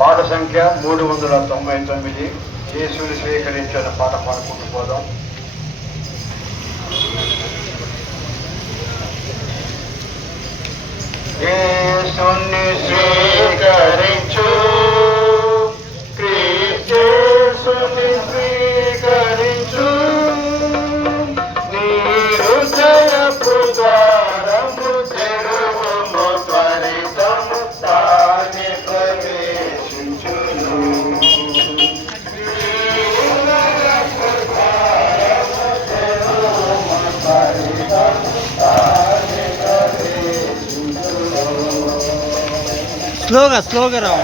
పాట సంఖ్య మూడు వందల తొంభై తొమ్మిది. యేసుని స్వీకరించిన పాట పాడుకుంటూ పోదాం. యేసుని স্লোগা স্লোগা রাও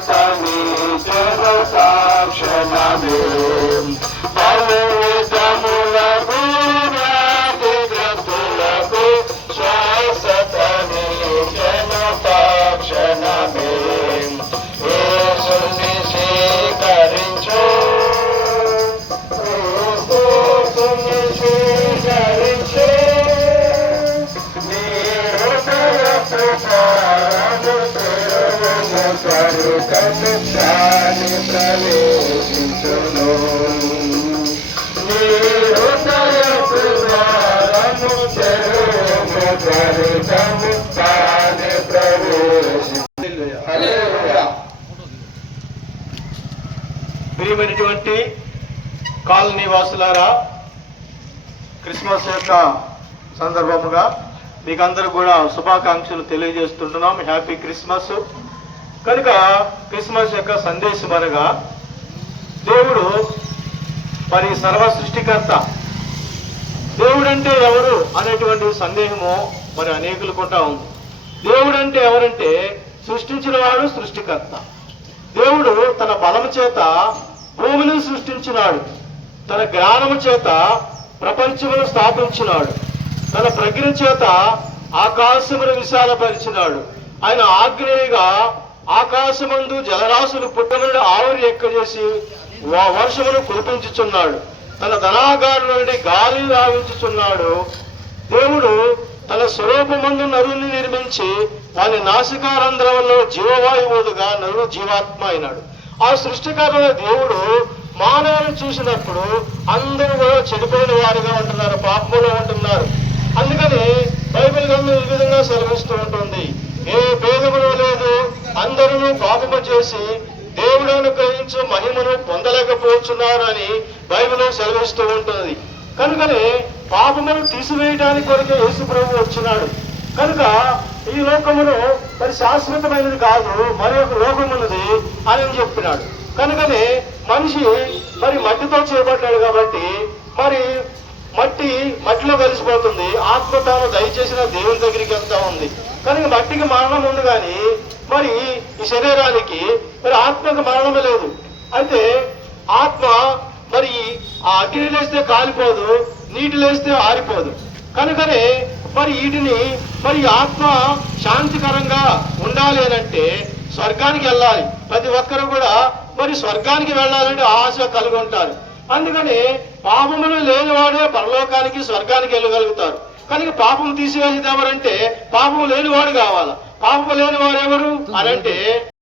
Sami Sarva Sapshanami స్లోగా రావు ప్రియమైనటువంటి కాలనీ వాసులారా క్రిస్మస్ యొక్క సందర్భముగా మీకు అందరూ కూడా శుభాకాంక్షలు తెలియజేస్తుంటున్నాం. హ్యాపీ క్రిస్మస్ కనుక క్రిస్మస్ యొక్క సందేశం అనగా దేవుడు మరి సర్వ సృష్టికర్త. దేవుడంటే ఎవరు అనేటువంటి సందేహము మరి అనేకులు కూడా ఉంది. దేవుడంటే ఎవరంటే సృష్టించిన వాడు సృష్టికర్త. దేవుడు తన బలము చేత భూమిని సృష్టించినాడు. తన జ్ఞానము చేత ప్రపంచమును స్థాపించినాడు. తన ప్రజ్ఞ చేత ఆకాశమును విశాలపరిచినాడు. ఆయన ఆగ్నేయగా ఆకాశమందు జలరాశులు పుట్టనుండి ఆవిరి ఎక్కజేసి వర్షమును కురిపించుచున్నాడు. తన ధనాగారం నుండి గాలి రావించుచున్నాడు. దేవుడు తన స్వరూపమందు నరుని నిర్మించి వాని నాసికారంధ్రంలో జీవవాయువులుగా నరుడు జీవాత్మ అయినాడు. ఆ సృష్టికర్త దేవుడు మానవుని చూసినప్పుడు అందరూ కూడా చెడిపోయిన వారిగా ఉంటున్నారు పాపంలో ఉంటున్నారు. అందుకని బైబిల్ గ్రంథం ఈ విధంగా సెలవిస్తూ ఉంటుంది. ఏ భేదములు అందరూ పాపము చేసి దేవుడు అనుగ్రహించు మహిమను పొందలేకపోతున్నారని అని బైబిల్ సెలవిస్తూ ఉంటుంది. కనుకనే పాపమును తీసివేయడానికి కొరకే యేసు ప్రభు వచ్చినాడు. కనుక ఈ లోకమును మరి శాశ్వతమైనది కాదు మరి ఒక లోకమున్నది అని చెప్పినాడు. కనుకనే మనిషి మరి మట్టితో చేపట్టాడు కాబట్టి మరి మట్టి మట్టిలో కలిసిపోతుంది. ఆత్మ తాను దయచేసిన దేవుని దగ్గరికి వెళ్తా ఉంది. కనుక మట్టికి మరణం ఉంది కానీ మరి ఈ శరీరానికి మరి ఆత్మకు మరణమే లేదు. అయితే ఆత్మ మరి అగ్ని లేస్తే కాలిపోదు నీటి లేస్తే ఆరిపోదు. కనుకనే మరి వీటిని మరి ఆత్మ శాంతికరంగా ఉండాలి అంటే స్వర్గానికి వెళ్ళాలి. ప్రతి ఒక్కరు కూడా మరి స్వర్గానికి వెళ్ళాలంటే ఆశ కలిగి ఉంటారు. అందుకని పాపములు లేనివాడే పరలోకానికి స్వర్గానికి వెళ్ళగలుగుతారు. కనుక పాపం తీసివేసేది ఎవరంటే పాపం లేనివాడు కావాలా? పాపం లేనివాడు ఎవరు? అనంటే